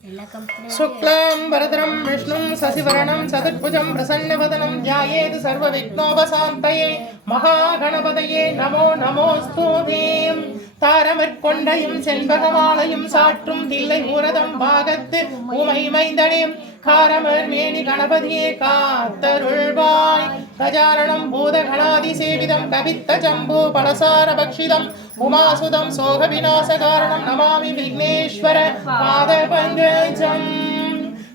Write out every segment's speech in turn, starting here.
शुक्लां वरदरं विष्णुं शशिवर्णं चतुर्भुजं प्रसन्नवदनं ध्यायेत् सर्वविघ्नोपशान्तये महागणपतये नमो नमोऽस्तु भीं தாரமற்கொண்டையும் செண்பகமாலையும் சாற்றும் தில்லை ஊரதம் பாகத்து உமை மைந்தனே காரமர் மேனி கணபதியே காத்தருள்வாய் கஜானனம் பூதகணாதி சேவிதம் கவித்த ஜம்பு பலசார பக்ஷிதம் உமாசுதம் சோக விநாச காரணம் நமாமி விக்னேஸ்வர பாத பங்கஜம்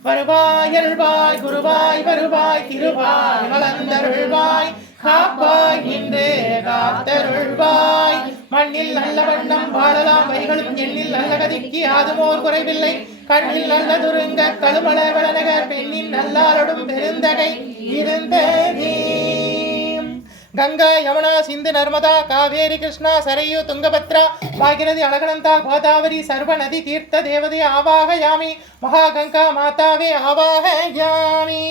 வருவாய் அருள்வாய் குருவாய் வருவாய் திருவாய் மலர்ந்தருள்வாய் காப்பாய் இன்றே காத்தருள்வாய் மண்ணில் நல்ல வண்ணம் வாழலாம் வரிகளும் எண்ணில் நல்ல கதிக்கு யாதுமோர் குறைவில்லை கண்ணில் நல்ல துருங்க கழுமல வளநகர் பெண்ணின் நல்லாரடும் பெருந்தகை இருந்ததே கங்கா யமுனா சிந்து நர்மதா காவேரி கிருஷ்ணா சரையு துங்கபத்ரா பாகிரதி அழகனந்தா கோதாவரி சர்வ நதி தீர்த்த தேவதை ஆவாகயாமி மகாகங்கா மாதாவே ஆவாகயாமி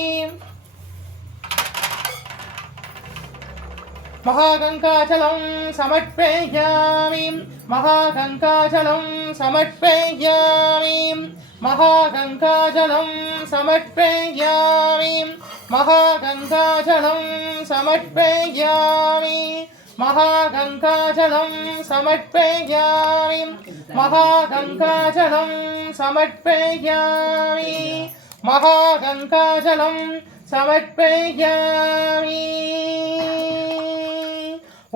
महागंगाजलं समर्पयामि महागंगाजलं समर्पयामि महागंगाजलं समर्पयामि महागंगाजलं समर्पयामि महागंगाजलं समर्पयामि महागंगाजलं समर्पयामि महागंगाजलं समर्पयामि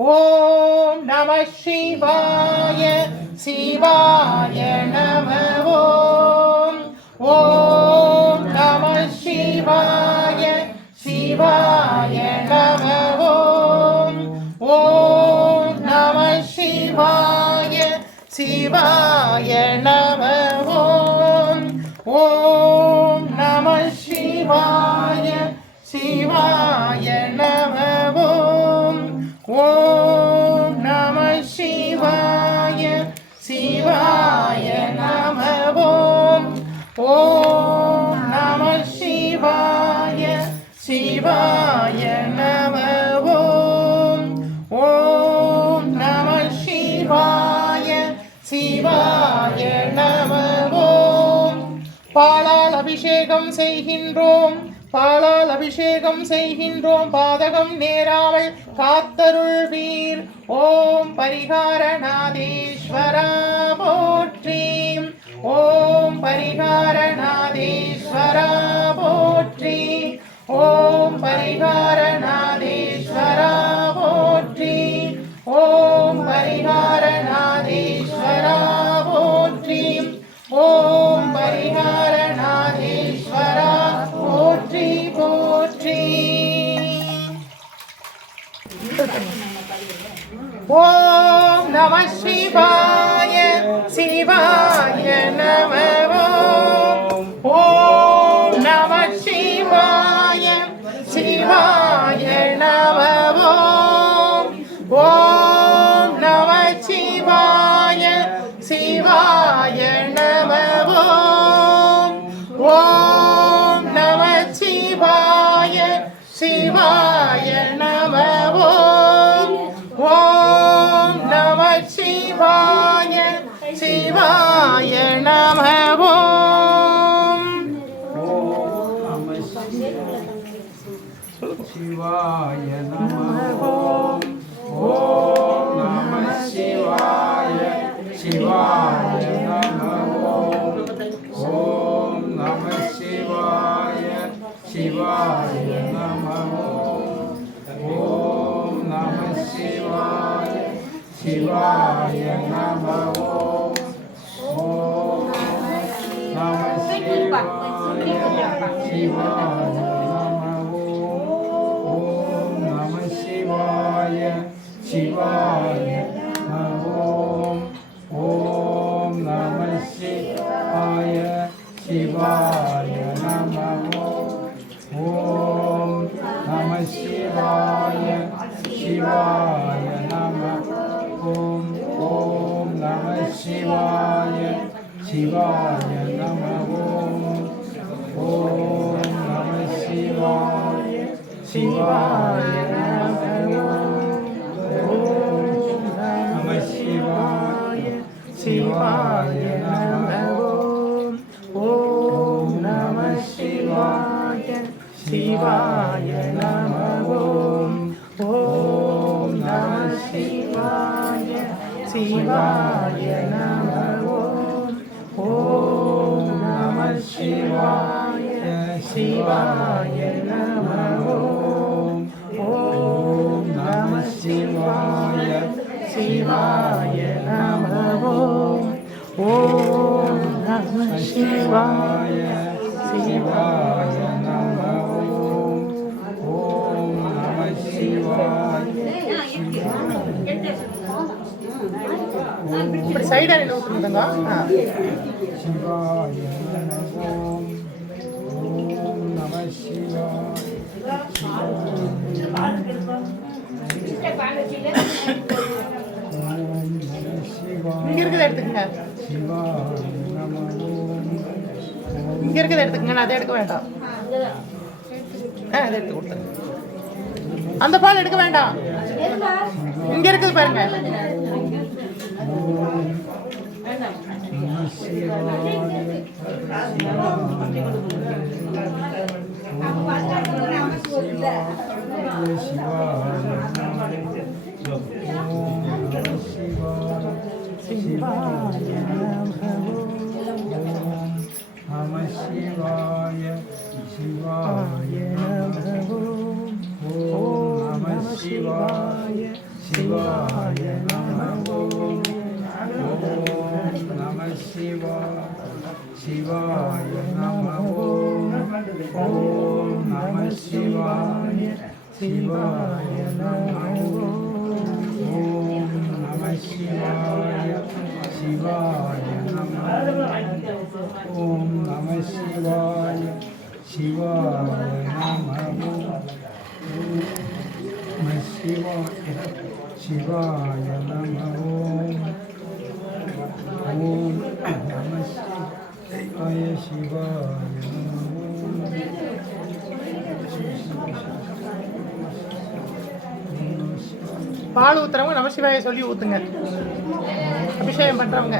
ओम नमः शिवाय शिवाय नमः ओम नमः शिवाय शिवाय नमः ओम नमः शिवाय शिवाय नमः ओम नमः शिवाय शिवाय नमः ओम नमः शिवाय शिवाय नमः ओम नमः शिवाय शिवाय नमः ओम नमः शिवाय शिवाय नमः பாலால் அபிஷேகம் செய்கின்றோம் பாலால் அபிஷேகம் செய்கின்றோம் பாதகம் நேராமல் காத்தருள்வீர் ஓம் பரிகாரநாதேஸ்வரா போற்றி ஓம் பரிகாரநாதேஸ்வரா போற்றி ஓம் பரிகாரநாதேஸ்வரா போற்றி ஓம் பரிகாரநாதேஸ்வரா போற்றி ஓம் பரிகாரநாதேஸ்வரா போற்றி போற்றி ஓம் நமः சிவாய சிவாய நமः ஓம் நமः சிவாய சிவாய நமः ஓம் நமः சிவாய சிவாய நமः ஓம் நமः சிவாய சிவாய நமः ஓம் நமः சிவாய சிவாய நமः शिवाय नमः ओम नमः शिवाय शिवाय नमः ओम नमः शिवाय शिवाय नमः ओम नमः शिवाय शिवाय नमः ओम नमः शिवाय शिवाय शिवाय ओम नमः शिवाय शिवाय नमः ओम नमः शिवाय शिवाय नमः ओम नमः शिवाय शिवाय नमः ओम नमः शिवाय शिवाय शिवाय नमः ओम சிவாய நம ஓம் ஓம் நம சிவாய சிவாய நம ஓம் ஓம் நம சிவாய சிவாய நம ஓம் ஓம் நம சிவாய சிவாய நம ஓம் ஓம் நம சிவாய சிவாய நம ஓம் ஓம் நம சிவாய இப்படி சைடாக ஊற்றுங்க சிவாய நம ஓம் ஓம் நம சிவாய இங்க இருக்கிறத எடுத்துக்கங்க இங்க இருக்கிறத எடுத்துக்கங்க நான் அதை எடுக்க வேண்டாம் அதை எடுத்து கொடுத்துருங்க அந்த பால் எடுக்க வேண்டாம் இங்க இருக்குது பாருங்க சிவாய நம சிவாய சிவாய நம ஓம் நம சிவாய சிவாய நம ஓம் நம சிவாய சிவாய நம ஓம் நம சிவாய சிவாய நம ஓம் நம சிவாய சிவாய நம ஓம் நம சிவாய சிவாய நம நம சிவாய சிவாய நம ஓம் நம சிவாய சிவாய நம பால் ஊத்துறவங்க நம சிவாய சொல்லி ஊத்துங்க அபிஷேகம் பண்றவங்க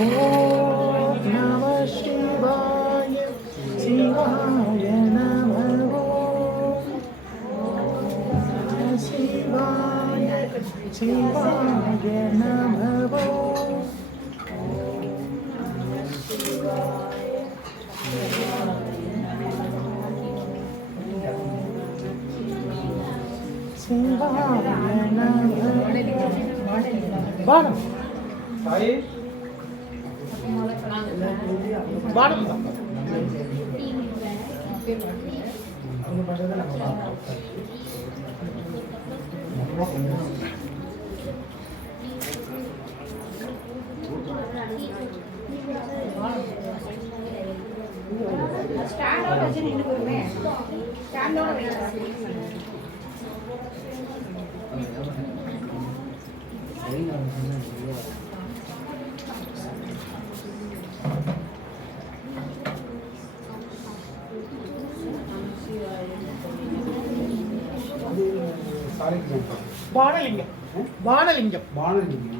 ஓம் நம சிவாய சிவாய நம ஓம் சிவாய சிவாய நம ஓம் சிவாய நம பாடம் சாயி பாடம் அவங்க பண்றதை நம்ம பார்ப்போம். ஸ்டாண்டோட வச்சு நின்று போருமே ஸ்டாண்டோட வைக்கலாம். சாலைக்கு பானலிங்கம் பானலிங்கம் பானலிங்கம்.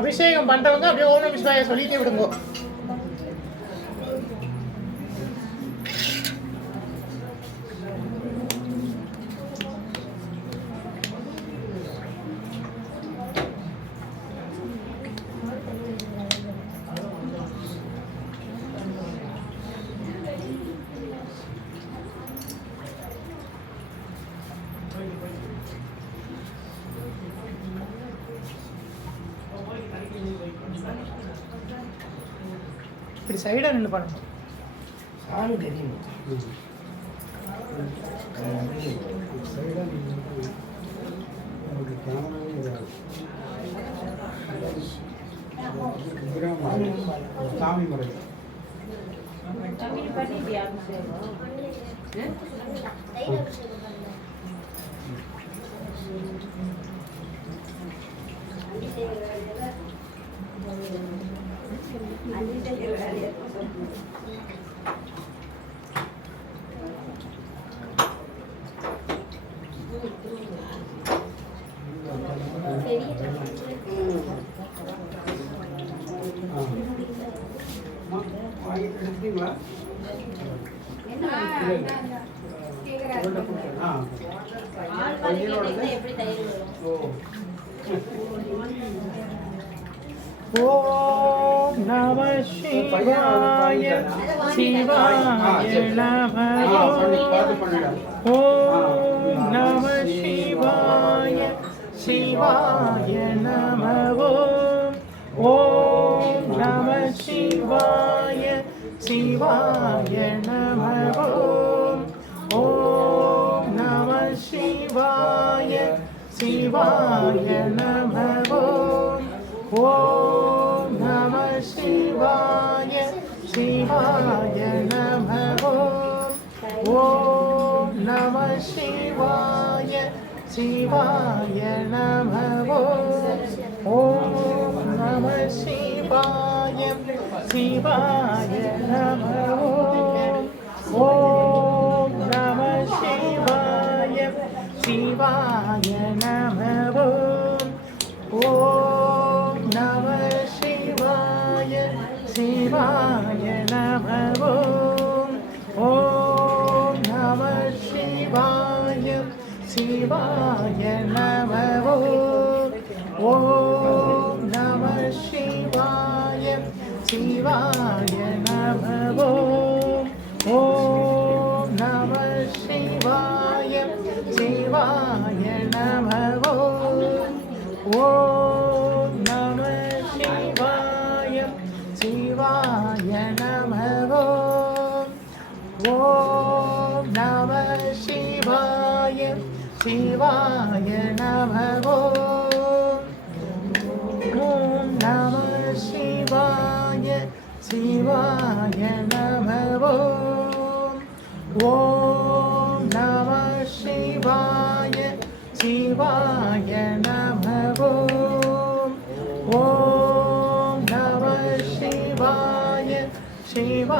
அபிஷேகம் பண்றவங்க அப்படியே ஓம் நம சிவாய சொல்லிட்டே விடுங்க. இப்படி சைடா நின்று பண்ணணும். சாமி தெரியும். சைடாக உங்களுக்கு கேமராவே இதாகும். சாமி முறை தமிழ் பண்ணி தியானம் தயிர் அபிஷேகம் பண்ணேன். எடுத்தீங்களா? எப்படி தயிர் வரும்? ஓம் நம சிவாய சிவாய நம ஓம் நம சிவாய சிவாய நம ஓம் நம சிவாய சிவாய நம ஓம் நம சிவாய சிவாய நம ஓம் நம சிவாய சிவாய நம ஓம் நம சிவாய சிவாய நம ஓம் நம சிவாய சிவாய நம ஓம் நம சிவாய சிவாய நம ஓம் நம சிவாய சிவாய நம ஓம் நம சிவாய சிவாய நம ஓம் நம சிவாய சிவாய நம ஓம் நம சிவாய சிவாய நம ஓம் நம சிவாய சிவாய நம ஓம் நம சிவாய சிவாய நம ஓம் நம சிவாய சிவாய நம ஓம் நம சிவாய சிவாய நம ஓம் நம சிவாய சிவாய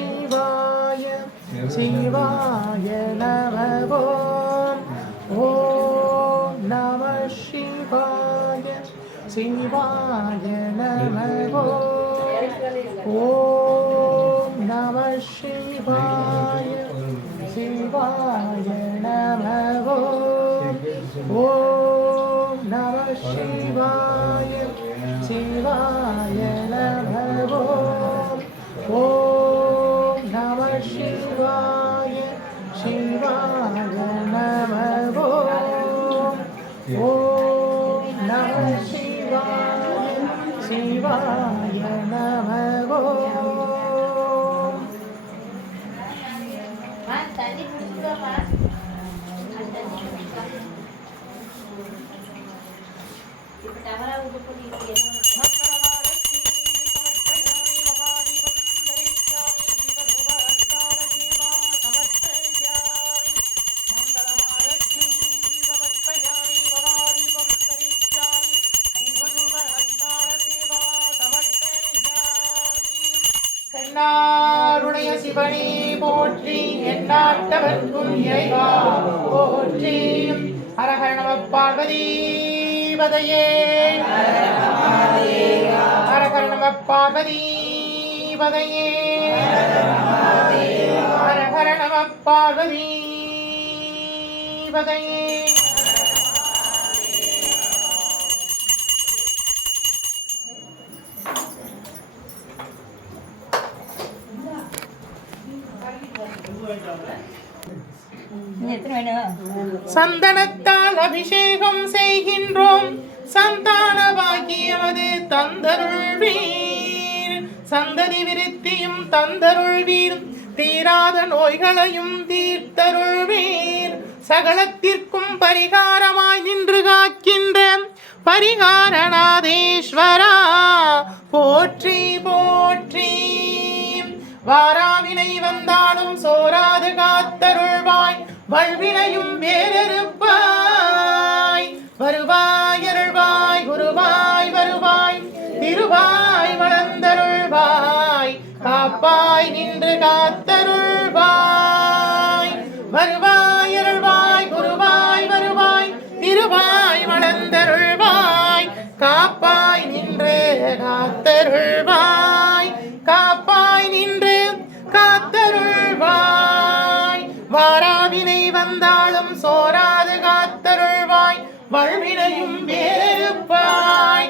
சிவாய நம ஓம் ஓம் நம சிவாய சிவாய நம ஓம் நம சிவாய சிவாய நம ஓம் நம சிவாய சிவாய நம ஓம் நம சிவாய சிவாய நம ஓம் நம சிவாய சிவாய நம தண்ணி குடிச்சுக்கோமா. இப்ப டவரா விட்டு போட்டு என்னாருடைய சிவனே போற்றி எந்நாட்டவர்க்கும் இறைவா போற்றி ஹரஹர நம பார்வதி பதையே ஹரஹர நம பார்வதி பதையே ஹரஹர நம பார்வதி பதையே. சந்தனத்தால் அபிஷேகம் செய்கின்றோம் சந்தான பாக்கியமது தந்தருள்வீர் சந்ததி விருத்தியும் தந்தருள்வீர் தீராத நோய்களையும் தீர்த்தருள்வீர் சகலத்திற்கும் பரிகாரமாய் நின்று காக்கின்ற பரிகாரநாதேஸ்வரா போற்றி போற்றி. வாராவினை வந்தாலும் சோராது காத்தருள்வாய் வல்வினையும் வேறறுப்பாய் வருவாய் அருள்வாய் குருவாய் வருவாய் திருவாய் வளர்ந்தருள்வாய் காப்பாய் நின்று காத்தருள்வாய் வருவாய் அருள்வாய் குருவாய் வருவாய் திருவாய் வளர்ந்தருள்வாய் காப்பாய் நின்று காத்தருள்வாய் காப்பாய் நின்று காத்தருள்வாய் வாராவினை வந்தாலும் சோராது காத்தருள்வாய் வல்வினையும் வேறுப்பாய்